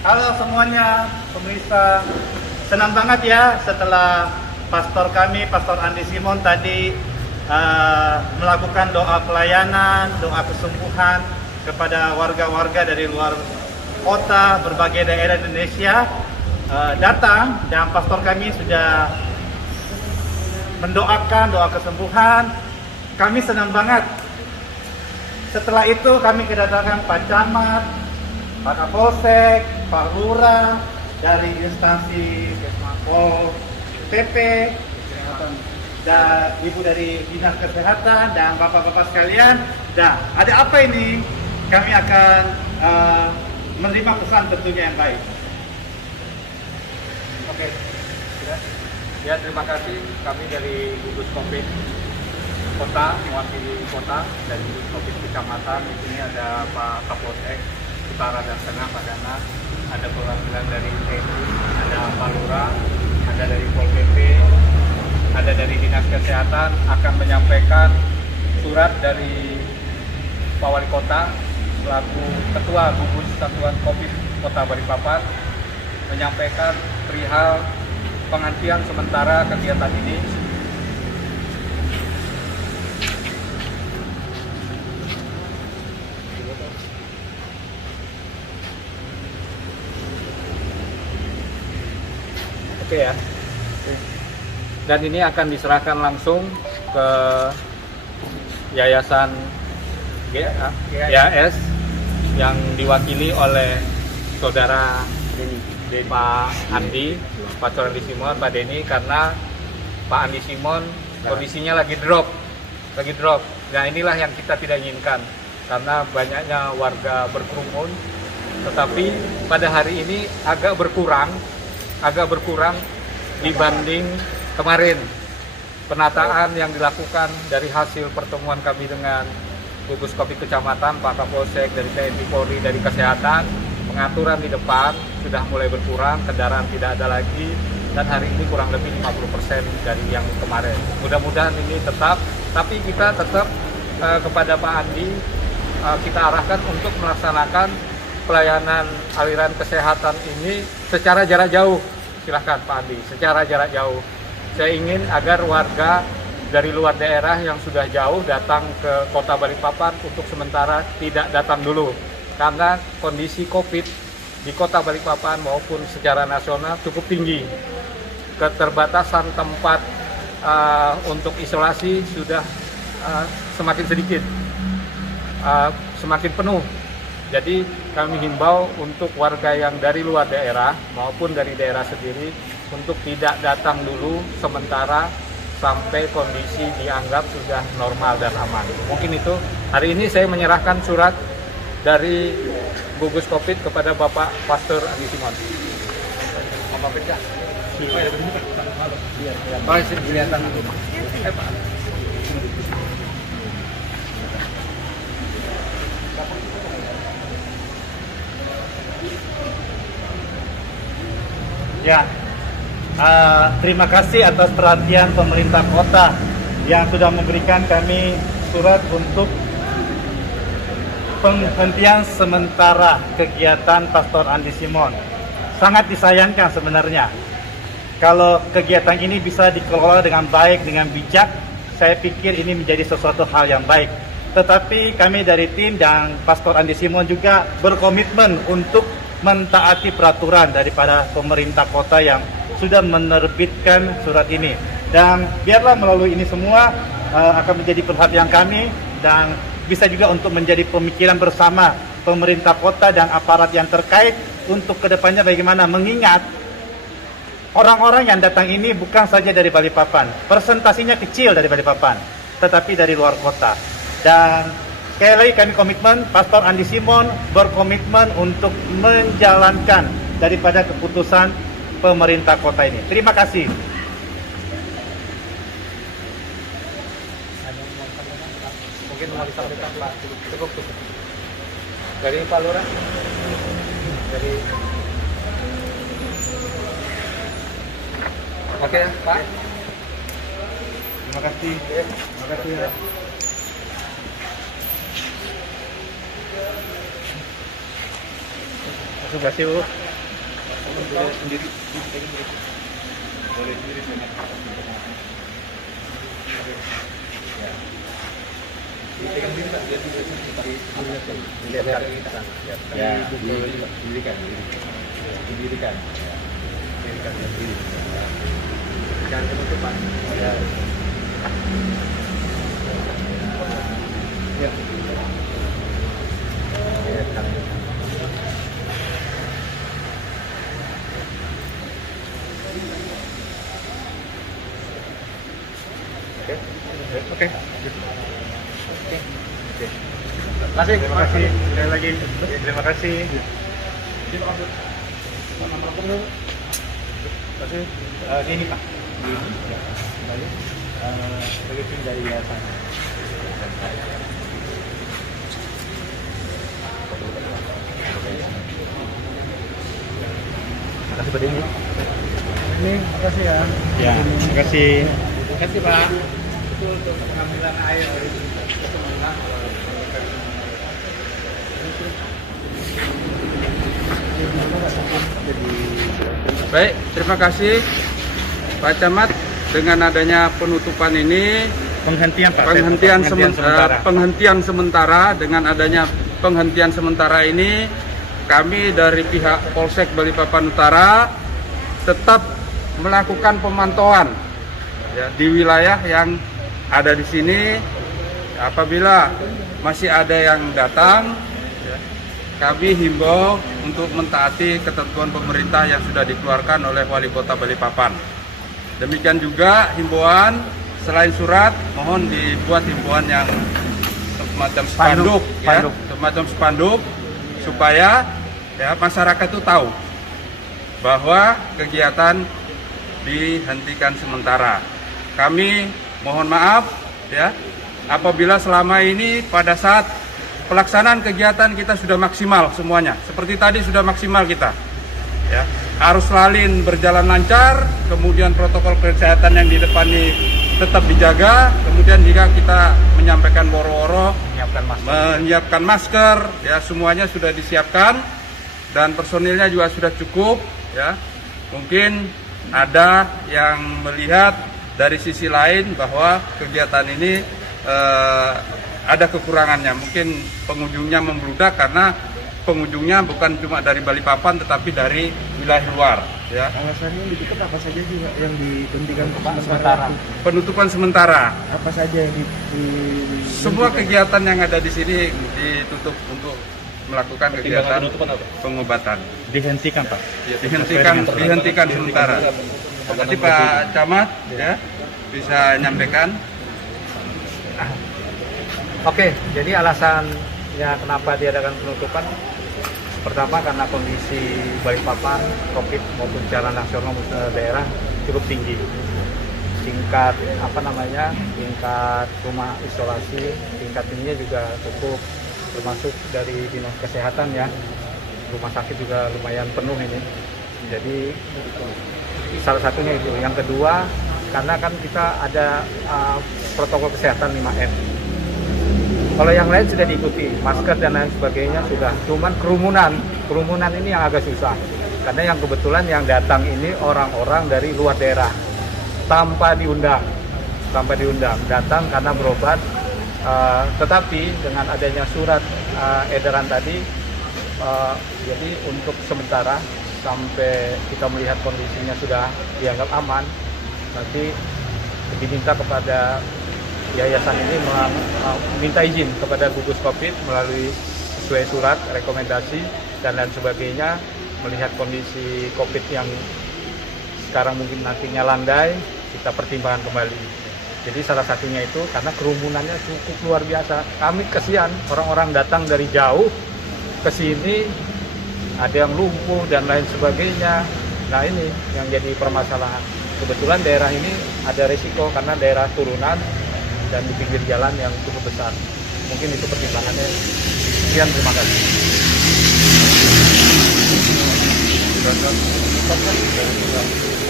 Halo semuanya, pemirsa. Senang banget ya setelah pastor kami, Pastor Andi Simon tadi melakukan doa pelayanan, doa kesembuhan kepada warga-warga dari luar kota, berbagai daerah Indonesia datang, dan pastor kami sudah mendoakan doa kesembuhan. Kami senang banget. Setelah itu kami kedatangan Pak Camat, Pak Kapolsek, Pak Lurah, dari instansi Pol PP, dan Ibu dari Dinas Kesehatan, dan Bapak-Bapak sekalian. Dan ada apa ini? Kami akan menerima pesan tentunya yang baik. Oke, ya terima kasih. Kami dari gugus Covid Kota, mewakili kota, dari gugus Covid Kecamatan. Di sini ada Pak Kapolsek Utara dan Tengah, Pak Dana, ada perwakilan dari TNI, ada Pak Lurah, ada dari Pol PP, ada dari Dinas Kesehatan, akan menyampaikan surat dari Pak Wali Kota selaku Ketua Gugus Satuan Covid Kota Balikpapan, menyampaikan perihal penghentian sementara kegiatan ini. Oke ya. Dan ini akan diserahkan langsung ke Yayasan GAS yang diwakili oleh Saudara Pak Andi, Pastor Andi Simon, Pak Denny, karena Pak Andi Simon kondisinya lagi drop. Nah inilah yang kita tidak inginkan, karena banyaknya warga berkerumun, tetapi pada hari ini agak berkurang dibanding kemarin. Penataan yang dilakukan dari hasil pertemuan kami dengan gugus Covid Kecamatan, Pak Kapolsek, dari TNI Polri, dari Kesehatan, pengaturan di depan sudah mulai berkurang, kendaraan tidak ada lagi, dan hari ini kurang lebih 50% dari yang kemarin. Mudah-mudahan ini tetap, tapi kita tetap kepada Pak Andi, kita arahkan untuk melaksanakan pelayanan aliran kesehatan ini secara jarak jauh. Silahkan Pak Andi, secara jarak jauh. Saya ingin agar warga dari luar daerah yang sudah jauh datang ke Kota Balikpapan untuk sementara tidak datang dulu, karena kondisi COVID di Kota Balikpapan maupun secara nasional cukup tinggi. Keterbatasan tempat untuk isolasi sudah semakin sedikit, semakin penuh. Jadi kami himbau untuk warga yang dari luar daerah maupun dari daerah sendiri untuk tidak datang dulu sementara sampai kondisi dianggap sudah normal dan aman. Mungkin itu. Hari ini saya menyerahkan surat dari gugus Covid kepada Bapak Pastor Andi Simon. Bapak Pecah. Oh, ya, kelihatan. Pak. Ya, terima kasih atas perhatian pemerintah kota yang sudah memberikan kami surat untuk penghentian sementara kegiatan Pastor Andi Simon. Sangat disayangkan sebenarnya. Kalau kegiatan ini bisa dikelola dengan baik, dengan bijak, saya pikir ini menjadi sesuatu hal yang baik. Tetapi kami dari tim dan Pastor Andi Simon juga berkomitmen untuk mentaati peraturan daripada pemerintah kota yang sudah menerbitkan surat ini. Dan biarlah melalui ini semua akan menjadi perhatian kami, dan bisa juga untuk menjadi pemikiran bersama pemerintah kota dan aparat yang terkait untuk kedepannya bagaimana, mengingat orang-orang yang datang ini bukan saja dari Balikpapan, persentasinya kecil dari Balikpapan, tetapi dari luar kota. Dan sekali lagi kami komitmen, Pastor Andi Simon berkomitmen untuk menjalankan daripada keputusan pemerintah kota ini. Terima kasih. Mungkin mau disampaikan Pak, cukup. Dari Pak Lurah, dari oke ya Pak. Terima kasih. Terima kasih ya. Terima kasih Bu. Jangan penutupan. Oke. Terima kasih sekali lagi. Terima kasih. Ini Pak. Sebagai tim dari yayasan. Terima kasih Pak Denny. Ini makasih ya. Ya, terima kasih. Terima kasih Pak. Itu untuk pengambilan air dari Baik, terima kasih Pak Camat. Dengan adanya penutupan ini, Penghentian Pak. penghentian sementara. Dengan adanya penghentian sementara ini, kami dari pihak Polsek Balikpapan Utara tetap melakukan pemantauan ya, di wilayah yang ada di sini. Apabila masih ada yang datang, ya, kami himbau untuk mentaati ketentuan pemerintah yang sudah dikeluarkan oleh Wali Kota Balikpapan. Demikian juga himbauan selain surat, mohon dibuat himbauan yang semacam spanduk, ya, semacam spanduk supaya ya, masyarakat itu tahu bahwa kegiatan dihentikan sementara. Kami mohon maaf ya apabila selama ini pada saat pelaksanaan kegiatan kita sudah maksimal semuanya. Seperti tadi sudah maksimal kita. Ya, arus lalin berjalan lancar, kemudian protokol kesehatan yang di depan ini tetap dijaga, kemudian jika kita menyampaikan woro-woro, menyiapkan masker, ya semuanya sudah disiapkan dan personilnya juga sudah cukup, ya. Mungkin ada yang melihat dari sisi lain bahwa kegiatan ini ada kekurangannya, mungkin pengunjungnya membludak karena pengunjungnya bukan cuma dari Balikpapan tetapi dari wilayah luar. Ya. Alasannya yang ditutup apa saja sih Pak, yang dihentikan sementara? Penutupan sementara. Apa saja yang semua kegiatan yang ada di sini ditutup untuk melakukan kegiatan pengobatan. Dihentikan Pak. Ya, dihentikan sementara. Nanti Pak Camat ya bisa nyampaikan. Oke, jadi alasannya kenapa diadakan penutupan, pertama karena kondisi Balikpapan, COVID maupun secara nasional maupun daerah cukup tinggi. Tingkat tingkat rumah isolasi, tingkat ininya juga cukup, termasuk dari dinas kesehatan ya. Rumah sakit juga lumayan penuh ini. Jadi salah satunya itu. Yang kedua, karena kan kita ada protokol kesehatan 5M. Kalau yang lain sudah diikuti, masker dan lain sebagainya sudah. Cuman kerumunan ini yang agak susah. Karena yang kebetulan yang datang ini orang-orang dari luar daerah, tanpa diundang, datang karena berobat. Tetapi dengan adanya surat edaran tadi, jadi untuk sementara sampai kita melihat kondisinya sudah dianggap aman, nanti diminta kepada yayasan ini minta izin kepada gugus COVID melalui sesuai surat, rekomendasi dan lain sebagainya, melihat kondisi COVID yang sekarang mungkin nantinya landai, kita pertimbangkan kembali. Jadi salah satunya itu karena kerumunannya cukup luar biasa. Kami kesian orang-orang datang dari jauh ke sini, ada yang lumpuh dan lain sebagainya. Nah ini yang jadi permasalahan. Kebetulan daerah ini ada risiko karena daerah turunan dan di pinggir jalan yang cukup besar. Mungkin itu pertimbangannya. Sekian, terima kasih.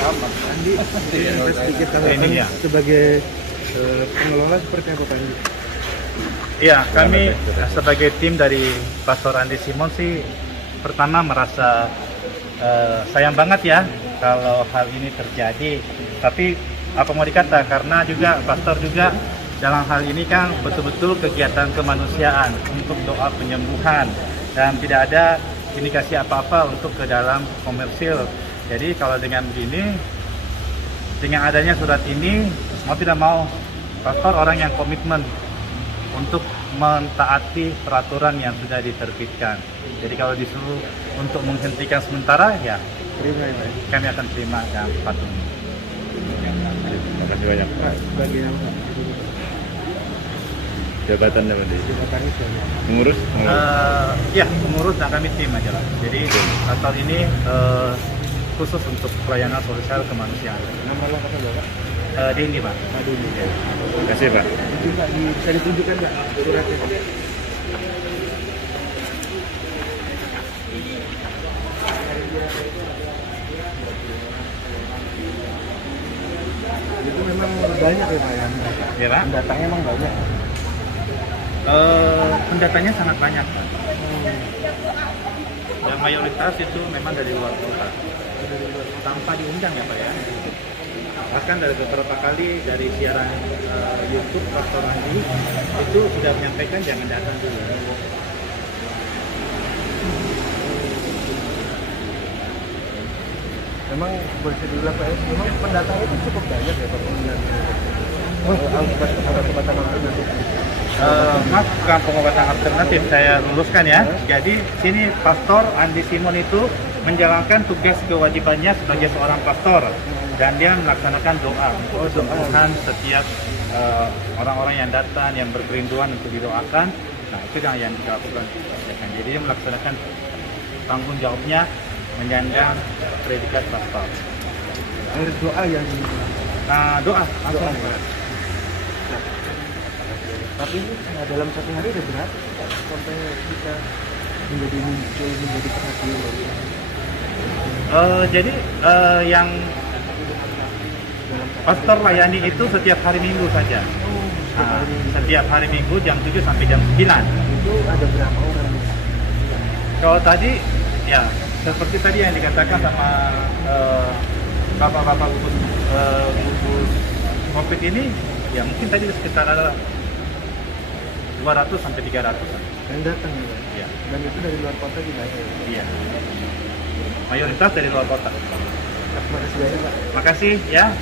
Andi, sedikit tanggapan sebagai pengelola seperti apa Pak Andi? Iya, kami sebagai tim dari Pastor Andi Simon sih pertama merasa sayang banget ya kalau hal ini terjadi. Tapi apa mau dikata, karena juga pastor juga dalam hal ini kan betul-betul kegiatan kemanusiaan untuk doa penyembuhan dan tidak ada indikasi apa-apa untuk ke dalam komersil. Jadi kalau dengan begini, dengan adanya surat ini, mau tidak mau pastor orang yang komitmen untuk mentaati peraturan yang sudah diterbitkan. Jadi kalau disuruh untuk menghentikan sementara, ya Terima ya Pak. kami akan terima dan patuhi. Terima kasih banyak. Pak, sebagai yang Jabatannya Pak. jabatan itu. Mengurus? Ya, pengurus dan kami tim aja lah. Jadi pastor ini khusus untuk pelayanan sosial kemanusiaan. Nama lengkapnya Bapak? Di ini Pak. Aduh, Terima kasih Pak. juga bisa ditunjukkan nggak suratnya? Itu memang banyak ya Pak yang Ya Pak. pendatangnya emang banyak. Pendatangnya sangat banyak. Yang mayoritas itu memang dari luar kota. Tanpa diundang ya Pak ya. Bahkan dari beberapa kali dari siaran YouTube Pastor Andi itu sudah menyampaikan jangan datang dulu. Memang boleh saya bilang Pak, memang pendatangnya itu cukup banyak ya Pak peminatnya. Obat-obatan alternatif. Maaf, bukan pengobatan alternatif, saya luluskan ya. Jadi sini Pastor Andi Simon itu menjalankan tugas kewajibannya sebagai seorang pastor dan dia melaksanakan doa untuk kesembuhan setiap orang-orang yang datang yang berkerinduan untuk didoakan. Nah itu yang dilakukan. Jadi dia melaksanakan tanggung jawabnya menyandang predikat pastor. Air doa yang Nah doa langsung. Doa. Tapi ini dalam satu hari ada berapa Pak sampai kita menjadi muncul, menjadi perhatian dari Jadi yang pastor layani itu setiap hari Minggu saja. Nah, setiap hari Minggu jam 7 sampai jam 9. itu ada berapa orang? Kalau tadi ya seperti tadi yang dikatakan sama bapak-bapak gugus COVID ini, ya mungkin tadi sekitar ada 200 sampai 300. Yang datang ya Pak? Iya. Dan itu dari luar kota juga ya? Iya. Mayoritas dari luar kota. Terima kasih banyak Pak. Makasih ya.